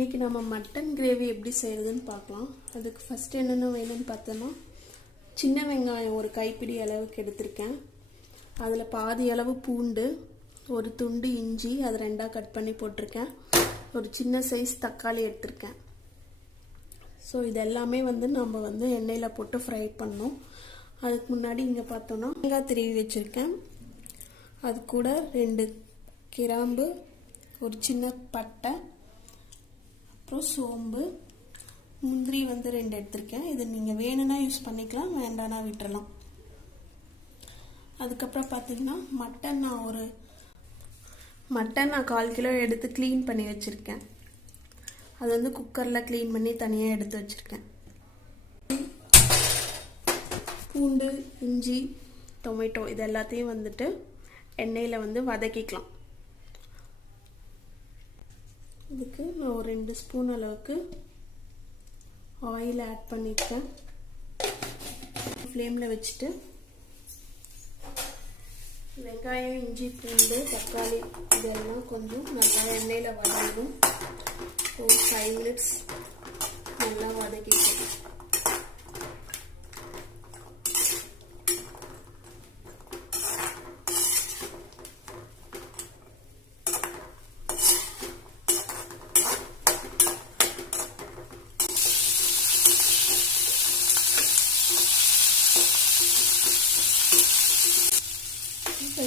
இன்றைக்கி நம்ம mutton gravy எப்படி செய்கிறதுன்னு பார்க்கலாம். அதுக்கு ஃபஸ்ட்டு என்னென்ன வேணும்னு பார்த்தோன்னா, சின்ன வெங்காயம் ஒரு கைப்பிடி அளவுக்கு எடுத்திருக்கேன். அதில் பாதி அளவு பூண்டு, ஒரு துண்டு இஞ்சி, அது ரெண்டாக கட் பண்ணி போட்டிருக்கேன். ஒரு சின்ன சைஸ் தக்காளி எடுத்திருக்கேன். ஸோ இதெல்லாமே நம்ம எண்ணெயில் போட்டு ஃப்ரை பண்ணோம். அதுக்கு முன்னாடி இங்கே பார்த்தோன்னா தேங்காய் திருவி வச்சுருக்கேன். அது கூட 2 கிராம்பு, ஒரு சின்ன பட்டை, அப்புறம் சோம்பு, முந்திரி 2 எடுத்திருக்கேன். இது நீங்கள் வேணும்னா யூஸ் பண்ணிக்கலாம், வேண்டானா விட்டுறலாம். அதுக்கப்புறம் பார்த்தீங்கன்னா மட்டன் நான் 1/4 கிலோ எடுத்து க்ளீன் பண்ணி வச்சுருக்கேன். அது குக்கரில் க்ளீன் பண்ணி தனியாக எடுத்து வச்சுருக்கேன். பூண்டு, இஞ்சி, டொமேட்டோ இது எல்லாத்தையும் எண்ணெயில் வதக்கிக்கலாம். இதுக்கு நான் ஒரு 2 ஸ்பூன் அளவுக்கு ஆயில் ஆட் பண்ணியிருக்கேன். ஃப்ளேமில் வச்சுட்டு வெங்காயம், இஞ்சி, பூண்டு, தக்காளி இதெல்லாம் கொஞ்சம் நல்லா எண்ணெயில் வதங்கணும். ஒரு 5 மினிட்ஸ் நல்லா வதக்கிக்கணும்.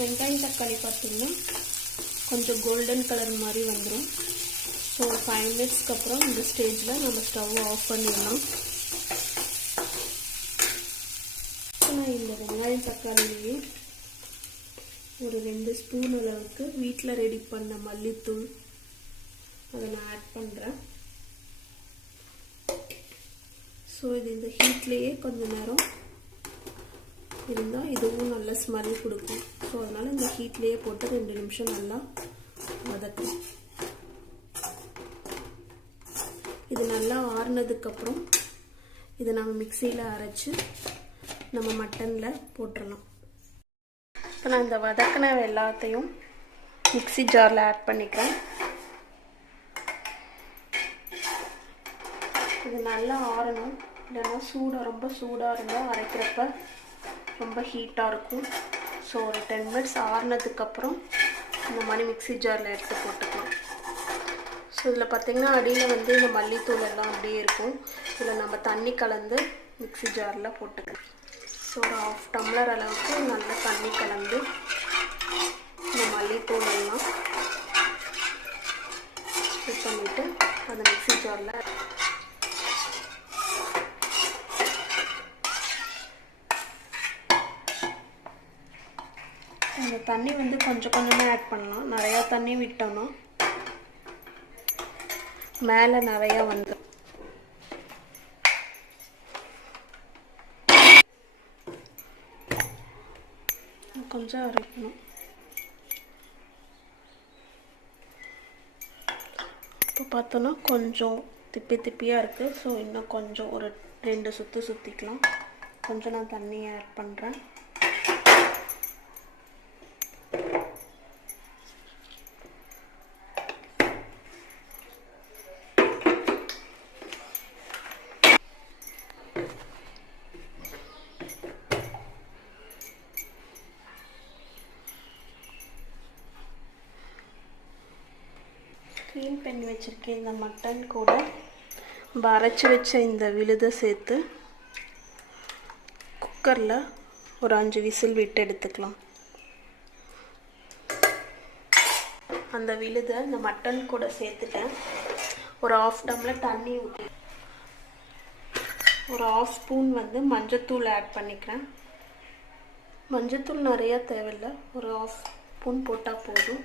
வெங்காயம் தக்காளி பார்த்தீங்கன்னா கொஞ்சம் கோல்டன் கலர் மாதிரி வந்துடும். ஸோ ஒரு 5 மினிட்ஸ்க்கு அப்புறம் இந்த ஸ்டேஜில் நம்ம ஸ்டவ் ஆஃப் பண்ணிடலாம். நான் இந்த வெங்காயம் தக்காளிலேயே ஒரு 2 ஸ்பூன் அளவுக்கு வீட்டில் ரெடி பண்ண மல்லித்தூள் அதை நான் ஆட் பண்ணுறேன். ஸோ இது இந்த ஹீட்லேயே கொஞ்சம் நேரம் இருந்தால் இதுவும் நல்ல ஸ்மெல் கொடுக்கும். ஸோ அதனால் இந்த ஹீட்லேயே போட்டு 2 நிமிஷம் நல்லா வதக்கும். இது நல்லா ஆறுனதுக்கப்புறம் இதை நம்ம மிக்சியில் அரைச்சி நம்ம மட்டனில் போட்டுடலாம். இப்போ நான் இந்த வதக்கின எல்லாத்தையும் மிக்சி ஜாரில் ஆட் பண்ணிக்கிறேன். இது நல்லா ஆறணும், இல்லைன்னா ரொம்ப சூடாக இருந்தால் அரைக்கிறப்ப ரொம்ப ஹீட்டாக இருக்கும். ஸோ ஒரு 10 மினிட்ஸ் ஆறுனதுக்கப்புறம் இந்த மாதிரி மிக்சி ஜாரில் எடுத்து போட்டுக்கலாம். ஸோ இதில் பார்த்திங்கன்னா அடியில் இந்த மல்லித்தூள் எல்லாம் அப்படியே இருக்கும். இதில் நம்ம தண்ணி கலந்து மிக்சி ஜாரில் போட்டுக்கலாம். ஸோ ஒரு 1/2 டம்ளர் அளவுக்கு நல்லா தண்ணி கலந்து இந்த மல்லித்தூள் எல்லாம் இது பண்ணிவிட்டு அந்த மிக்சி ஜாரில் அந்த தண்ணி கொஞ்சம் கொஞ்சமாக ஆட் பண்ணலாம். நிறையா தண்ணி விட்டோன்னா மேலே நிறையா கொஞ்சம் அரைக்கணும். இப்போ பார்த்தோன்னா கொஞ்சம் திப்பியாக இருக்குது. ஸோ இன்னும் கொஞ்சம் ஒரு 2 சுற்று சுற்றிக்கலாம். கொஞ்சம் நான் தண்ணியை ஆட் பண்ணுறேன். க்ளீன் பண்ணி வச்சுருக்கேன் இந்த மட்டன் கூட அரைச்சி வச்ச இந்த விழுதை சேர்த்து குக்கரில் ஒரு 5 விசில் விட்டு எடுத்துக்கலாம். அந்த விழுதை இந்த மட்டன் கூட சேர்த்துட்டேன். ஒரு 1/2 டம்ளர் தண்ணி ஊற்றி ஒரு 1/2 ஸ்பூன் மஞ்சத்தூள் ஆட் பண்ணிக்கிறேன். மஞ்சத்தூள் நிறையா தேவையில்லை, ஒரு 1/2 ஸ்பூன் போட்டால் போதும்.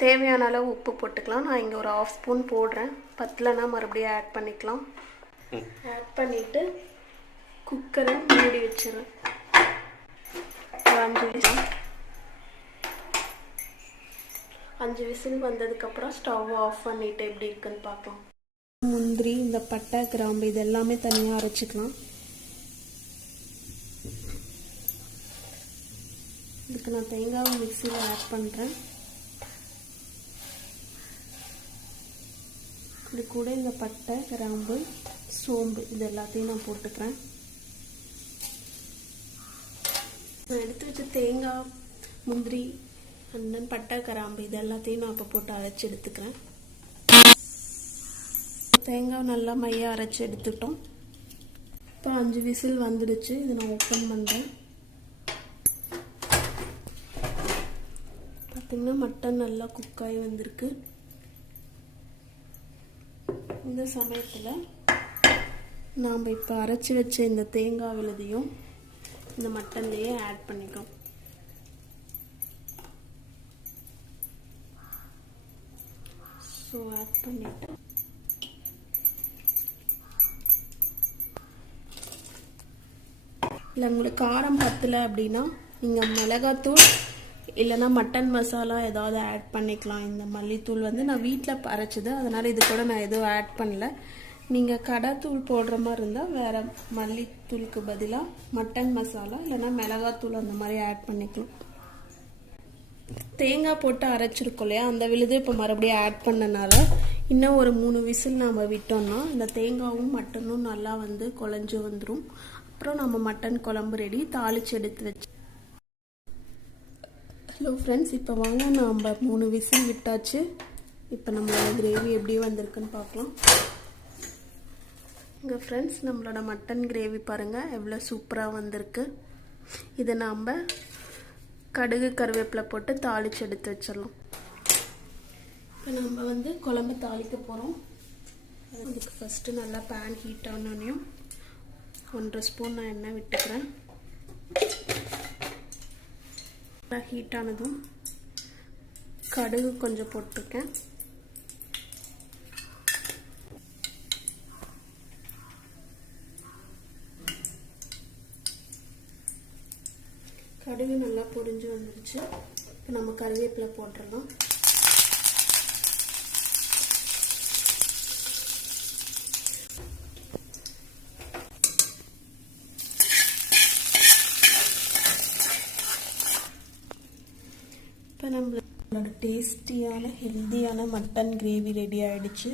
தேவையான அளவு உப்பு போட்டுக்கலாம். நான் இங்கே ஒரு 1/2 ஸ்பூன் போடுறேன். பத்தலைன்னா மறுபடியும் ஆட் பண்ணிக்கலாம். ஆட் பண்ணிவிட்டு குக்கரை மூடி வச்சிடறேன். 5 விசில் வந்ததுக்கப்புறம் ஸ்டவ் ஆஃப் பண்ணிவிட்டு எப்படி இருக்குன்னு பார்க்கலாம். முந்திரி, இந்த பட்டை, கிராம்பு இது எல்லாமே தனியாக அரைச்சிக்கலாம். இதுக்கு நான் தேங்காய் மிக்சியில் ஆட் பண்ணுறேன். இது கூட இந்த பட்டை, கிராம்பு, சோம்பு இது எல்லாத்தையும் நான் போட்டுக்கிறேன். நான் எடுத்து வச்ச தேங்காய், முந்திரி, அண்ட் பட்டை, கிராம்பு இது எல்லாத்தையும் நான் இப்போ போட்டு அரைச்சி எடுத்துக்கிறேன். தேங்காய் நல்லா மையாக அரைச்சி எடுத்துட்டோம். இப்போ 5 விசில் வந்துடுச்சு. இதை நான் ஓப்பன் பண்ணுறேன். பார்த்திங்கன்னா மட்டன் நல்லா குக்காகி வந்திருக்கு. இந்த சமயத்தில் நாம் இப்போ அரைச்சி வச்ச இந்த தேங்காய் விழுதையும் இந்த மட்டன்லேயே ஆட் பண்ணிக்கிறோம். ஸோ ஆட் பண்ணிவிட்டு இல்லை உங்களுக்கு காரம் பத்தலை அப்படின்னா நீங்கள் மிளகாத்தூள் இல்லைன்னா மட்டன் மசாலா ஏதாவது ஆட் பண்ணிக்கலாம். இந்த மல்லித்தூள் வந்து நான் வீட்டில் அரைச்சது, அதனால் இது கூட நான் எதுவும் ஆட் பண்ணல. நீங்கள் கடாத்தூள் போடுற மாதிரி இருந்தால் வேறு மல்லித்தூளுக்கு பதிலாக மட்டன் மசாலா இல்லைன்னா மிளகாத்தூள் அந்த மாதிரி ஆட் பண்ணிக்கலாம். தேங்காய் போட்டு அரைச்சிருக்கோம் இல்லையா, அந்த விழுது இப்போ மறுபடியும் ஆட் பண்ணனால இன்னும் ஒரு 3 விசில் நம்ம விட்டோம்னா இந்த தேங்காயும் மட்டனும் நல்லா வந்து குழஞ்சி வந்துடும். அப்புறம் நம்ம மட்டன் குழம்பு ரெடி, தாளிச்சு எடுத்து வச்சு. ஹலோ ஃப்ரெண்ட்ஸ், இப்போ வாங்க நாம் 3 விசில் விட்டாச்சு. இப்போ நம்மளோட கிரேவி எப்படி வந்திருக்குன்னு பார்க்கலாம். இங்கே ஃப்ரெண்ட்ஸ் நம்மளோட மட்டன் கிரேவி பாருங்கள் எவ்வளோ சூப்பராக வந்திருக்கு. இதை நாம் கடுகு கருவேப்பிலை போட்டு தாளித்து எடுத்து வச்சிடலாம். இப்போ நம்ம வந்து குழம்பு தாளிக்க போகிறோம். அதுக்கு ஃபஸ்ட்டு நல்லா பேன் ஹீட் ஆனோனையும் 1.5 ஸ்பூன் நான் எண்ணெய் விட்டுக்கிறேன். ஹீட் ஆனதும் கடுகு கொஞ்சம் போட்டிருக்கேன். கடுகு நல்லா பொரிஞ்சு வந்துருச்சு. இப்போ நம்ம கருவேப்பிலை போட்டுடலாம். இப்போ நம்மளோட டேஸ்டியான ஹெல்த்தியான மட்டன் கிரேவி ரெடி ஆயிடுச்சு.